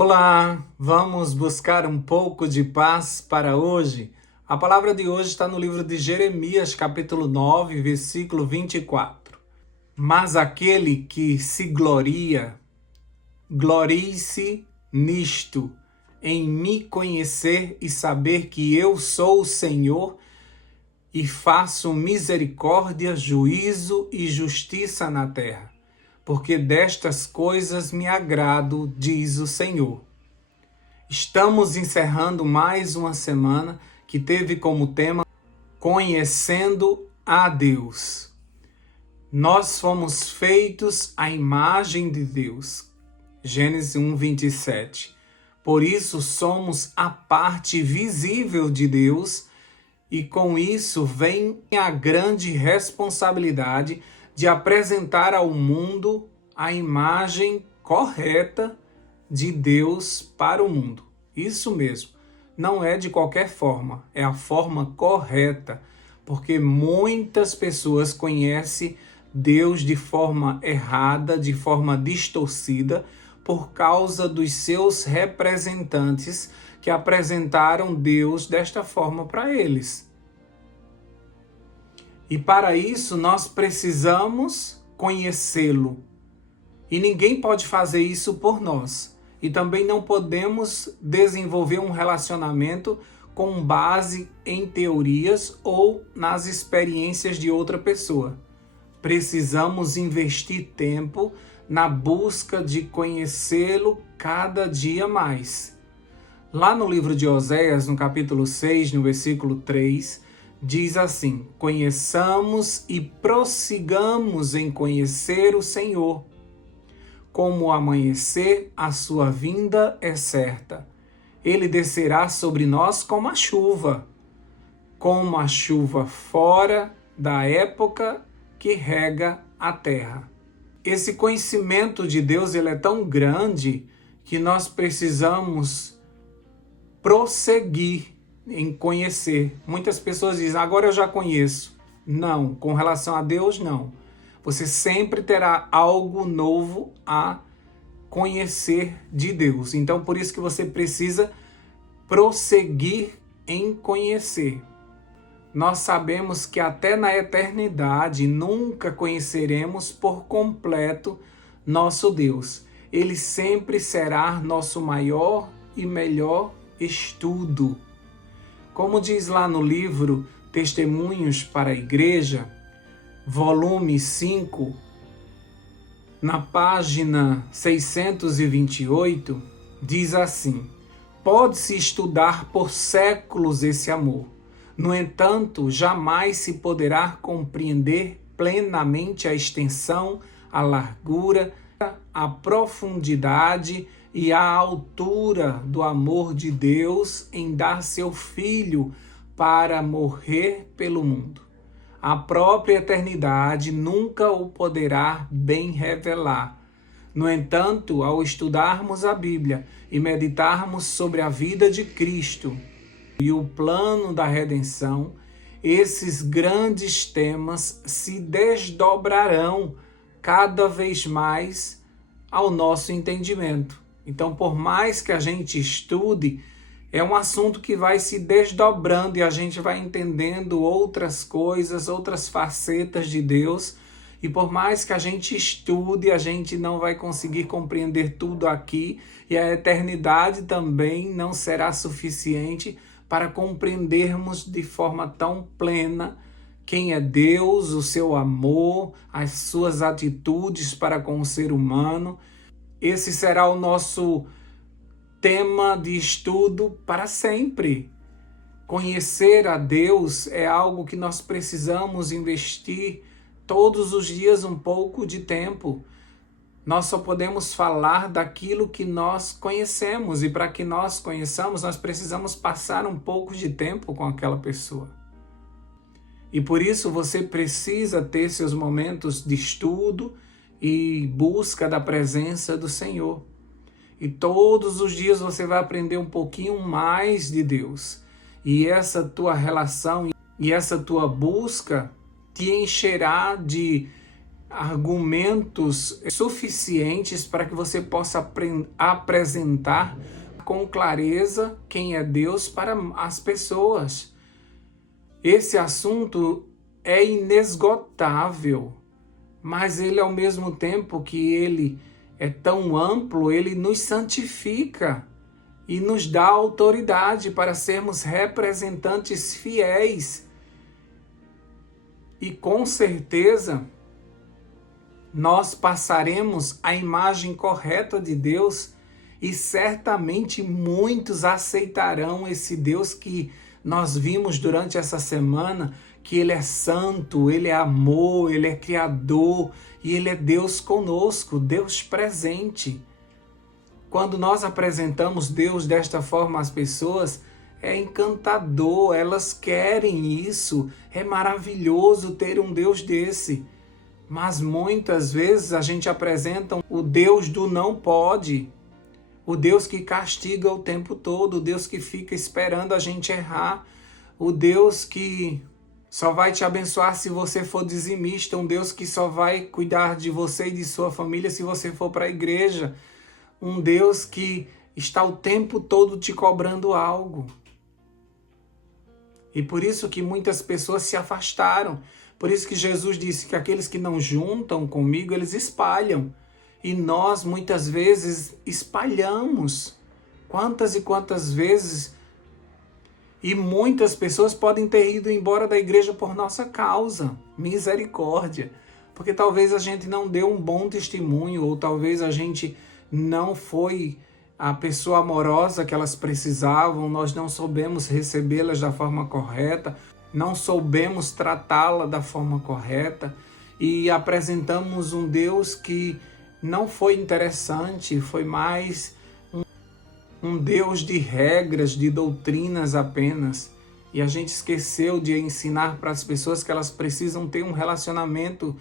Olá, vamos buscar um pouco de paz para hoje. A palavra de hoje está no livro de Jeremias, capítulo 9, versículo 24. Mas aquele que se gloria, glorie-se nisto, em me conhecer e saber que eu sou o Senhor e faço misericórdia, juízo e justiça na terra. Porque destas coisas me agrado, diz o Senhor. Estamos encerrando mais uma semana que teve como tema Conhecendo a Deus. Nós fomos feitos à imagem de Deus. Gênesis 1, 27. Por isso somos a parte visível de Deus e com isso vem a grande responsabilidade de apresentar ao mundo a imagem correta de Deus para o mundo. Isso mesmo, não é de qualquer forma, é a forma correta, porque muitas pessoas conhecem Deus de forma errada, de forma distorcida, por causa dos seus representantes que apresentaram Deus desta forma para eles. E para isso nós precisamos conhecê-lo. E ninguém pode fazer isso por nós. E também não podemos desenvolver um relacionamento com base em teorias ou nas experiências de outra pessoa. Precisamos investir tempo na busca de conhecê-lo cada dia mais. Lá no livro de Oséias, no capítulo 6, no versículo 3, diz assim: conheçamos e prossigamos em conhecer o Senhor. Como o amanhecer, a sua vinda é certa. Ele descerá sobre nós como a chuva fora da época que rega a terra. Esse conhecimento de Deus ele é tão grande que nós precisamos prosseguir em conhecer. Muitas pessoas dizem, agora eu já conheço. Não, com relação a Deus, não. Você sempre terá algo novo a conhecer de Deus. Então, por isso que você precisa prosseguir em conhecer. Nós sabemos que até na eternidade nunca conheceremos por completo nosso Deus. Ele sempre será nosso maior e melhor estudo. Como diz lá no livro Testemunhos para a Igreja, volume 5, na página 628, diz assim: pode-se estudar por séculos esse amor. No entanto, jamais se poderá compreender plenamente a extensão, a largura, a profundidade e a altura do amor de Deus em dar seu Filho para morrer pelo mundo. A própria eternidade nunca o poderá bem revelar. No entanto, ao estudarmos a Bíblia e meditarmos sobre a vida de Cristo e o plano da redenção, esses grandes temas se desdobrarão cada vez mais ao nosso entendimento. Então, por mais que a gente estude, é um assunto que vai se desdobrando e a gente vai entendendo outras coisas, outras facetas de Deus. E por mais que a gente estude, a gente não vai conseguir compreender tudo aqui. E a eternidade também não será suficiente para compreendermos de forma tão plena quem é Deus, o seu amor, as suas atitudes para com o ser humano. Esse será o nosso tema de estudo para sempre. Conhecer a Deus é algo que nós precisamos investir todos os dias um pouco de tempo. Nós só podemos falar daquilo que nós conhecemos e para que nós conheçamos, nós precisamos passar um pouco de tempo com aquela pessoa. E por isso você precisa ter seus momentos de estudo e busca da presença do Senhor. E todos os dias você vai aprender um pouquinho mais de Deus. E essa tua relação e essa tua busca te encherá de argumentos suficientes para que você possa apresentar com clareza quem é Deus para as pessoas. Esse assunto é inesgotável, mas ele, ao mesmo tempo que ele é tão amplo, ele nos santifica e nos dá autoridade para sermos representantes fiéis. E com certeza nós passaremos a imagem correta de Deus e certamente muitos aceitarão esse Deus que nós vimos durante essa semana, que Ele é santo, Ele é amor, Ele é criador e Ele é Deus conosco, Deus presente. Quando nós apresentamos Deus desta forma às pessoas, é encantador, elas querem isso, é maravilhoso ter um Deus desse. Mas muitas vezes a gente apresenta o Deus do não pode, o Deus que castiga o tempo todo, o Deus que fica esperando a gente errar, o Deus que só vai te abençoar se você for dizimista, um Deus que só vai cuidar de você e de sua família se você for para a igreja, um Deus que está o tempo todo te cobrando algo. E por isso que muitas pessoas se afastaram. Por isso que Jesus disse que aqueles que não juntam comigo, eles espalham. E nós muitas vezes espalhamos. Quantas e quantas vezes. E muitas pessoas podem ter ido embora da igreja por nossa causa. Misericórdia. Porque talvez a gente não deu um bom testemunho, ou talvez a gente não foi a pessoa amorosa que elas precisavam, nós não soubemos recebê-las da forma correta, não soubemos tratá-la da forma correta e apresentamos um Deus que não foi interessante, foi mais um Deus de regras, de doutrinas apenas. E a gente esqueceu de ensinar para as pessoas que elas precisam ter um relacionamento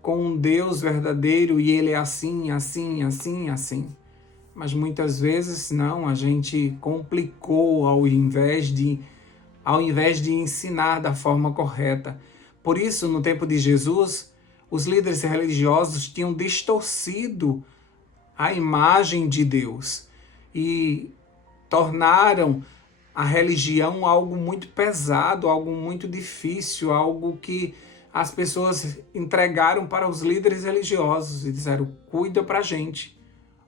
com um Deus verdadeiro e Ele é assim, assim, assim, assim. Mas muitas vezes não, a gente complicou ao invés de ensinar da forma correta. Por isso, no tempo de Jesus, os líderes religiosos tinham distorcido a imagem de Deus e tornaram a religião algo muito pesado, algo muito difícil, algo que as pessoas entregaram para os líderes religiosos e disseram: cuida pra gente.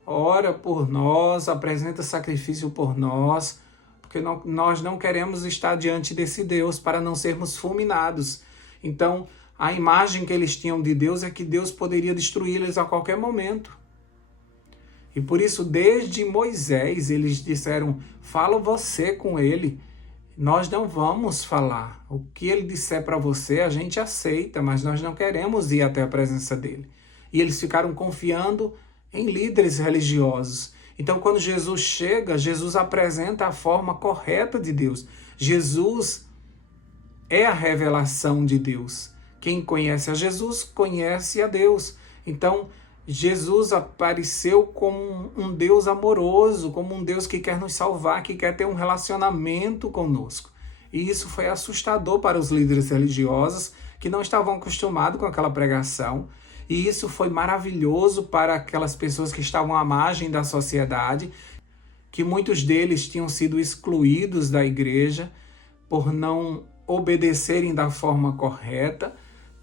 Ora por nós, apresenta sacrifício por nós, porque nós não queremos estar diante desse Deus para não sermos fulminados. Então, a imagem que eles tinham de Deus é que Deus poderia destruí-los a qualquer momento. E por isso, desde Moisés, eles disseram: fala você com ele, nós não vamos falar. O que ele disser para você, a gente aceita, mas nós não queremos ir até a presença dele. E eles ficaram confiando em líderes religiosos. Então, quando Jesus chega, Jesus apresenta a forma correta de Deus. Jesus é a revelação de Deus. Quem conhece a Jesus, conhece a Deus. Então, Jesus apareceu como um Deus amoroso, como um Deus que quer nos salvar, que quer ter um relacionamento conosco. E isso foi assustador para os líderes religiosos, que não estavam acostumados com aquela pregação. E isso foi maravilhoso para aquelas pessoas que estavam à margem da sociedade, que muitos deles tinham sido excluídos da igreja por não obedecerem da forma correta.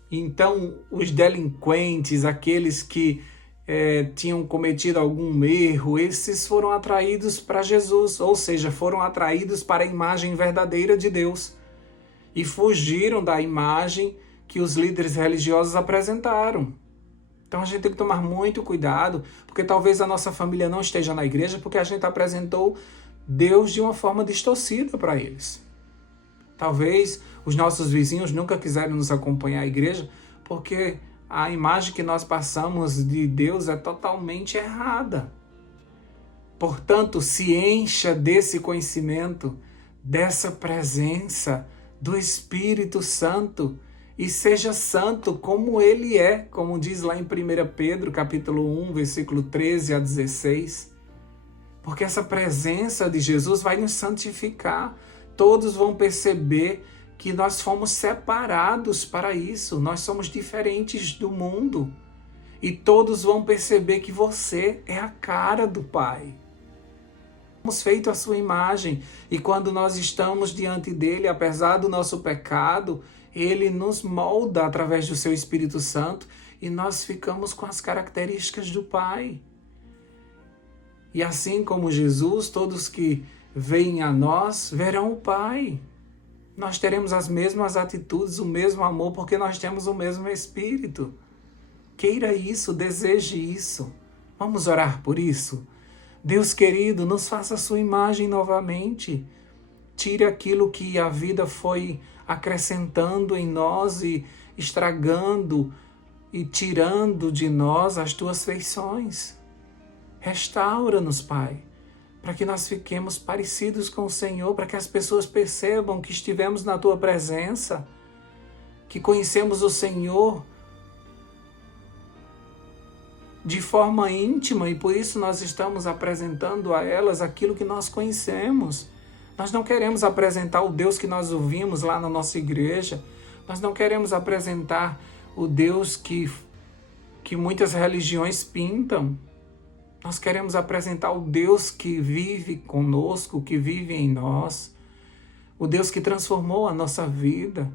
Então, os delinquentes, aqueles que tinham cometido algum erro, esses foram atraídos para Jesus, ou seja, foram atraídos para a imagem verdadeira de Deus e fugiram da imagem que os líderes religiosos apresentaram. Então a gente tem que tomar muito cuidado, porque talvez a nossa família não esteja na igreja porque a gente apresentou Deus de uma forma distorcida para eles. Talvez os nossos vizinhos nunca quiseram nos acompanhar à igreja porque a imagem que nós passamos de Deus é totalmente errada. Portanto, se encha desse conhecimento, dessa presença do Espírito Santo, e seja santo como ele é, como diz lá em 1 Pedro, capítulo 1, versículo 13 a 16. Porque essa presença de Jesus vai nos santificar. Todos vão perceber que nós fomos separados para isso. Nós somos diferentes do mundo. e todos vão perceber que você é a cara do Pai. Somos feitos à sua imagem, e quando nós estamos diante dele, apesar do nosso pecado, ele nos molda através do seu Espírito Santo e nós ficamos com as características do Pai. E assim como Jesus, todos que veem a nós verão o Pai. Nós teremos as mesmas atitudes, o mesmo amor, porque nós temos o mesmo Espírito. Queira isso, deseje isso. Vamos orar por isso? Deus querido, nos faça a sua imagem novamente. Tire aquilo que a vida foi acrescentando em nós e estragando e tirando de nós as tuas feições. Restaura-nos, Pai, para que nós fiquemos parecidos com o Senhor, para que as pessoas percebam que estivemos na tua presença, que conhecemos o Senhor de forma íntima e por isso nós estamos apresentando a elas aquilo que nós conhecemos. Nós não queremos apresentar o Deus que nós ouvimos lá na nossa igreja. Nós não queremos apresentar o Deus que muitas religiões pintam. Nós queremos apresentar o Deus que vive conosco, que vive em nós. O Deus que transformou a nossa vida.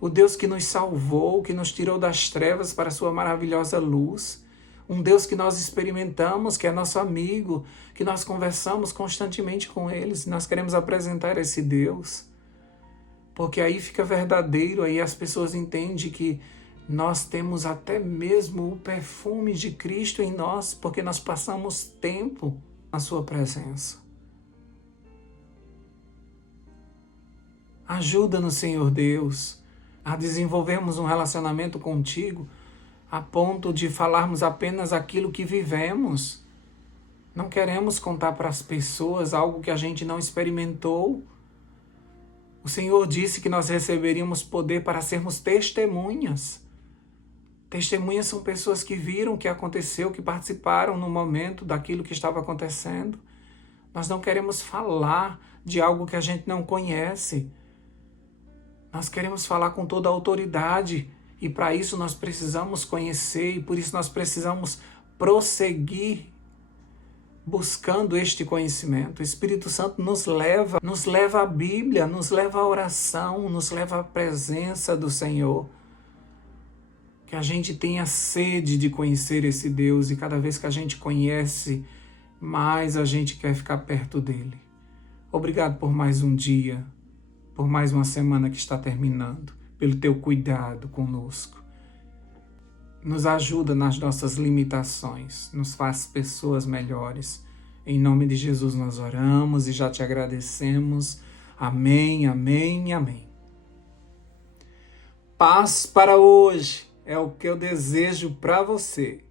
O Deus que nos salvou, que nos tirou das trevas para a sua maravilhosa luz. Um Deus que nós experimentamos, que é nosso amigo, que nós conversamos constantemente com eles. Nós queremos apresentar esse Deus, porque aí fica verdadeiro, aí as pessoas entendem que nós temos até mesmo o perfume de Cristo em nós, porque nós passamos tempo na sua presença. Ajuda-nos, Senhor Deus, a desenvolvermos um relacionamento contigo, a ponto de falarmos apenas aquilo que vivemos. Não queremos contar para as pessoas algo que a gente não experimentou. O Senhor disse que nós receberíamos poder para sermos testemunhas. Testemunhas são pessoas que viram o que aconteceu, que participaram no momento daquilo que estava acontecendo. Nós não queremos falar de algo que a gente não conhece. Nós queremos falar com toda a autoridade. E para isso nós precisamos conhecer e por isso nós precisamos prosseguir buscando este conhecimento. O Espírito Santo nos leva à Bíblia, nos leva à oração, nos leva à presença do Senhor. Que a gente tenha sede de conhecer esse Deus e cada vez que a gente conhece, mais a gente quer ficar perto dele. Obrigado por mais um dia, por mais uma semana que está terminando. Pelo teu cuidado conosco. Nos ajuda nas nossas limitações, nos faz pessoas melhores. Em nome de Jesus nós oramos e já te agradecemos. Amém, amém, amém. Paz para hoje é o que eu desejo para você.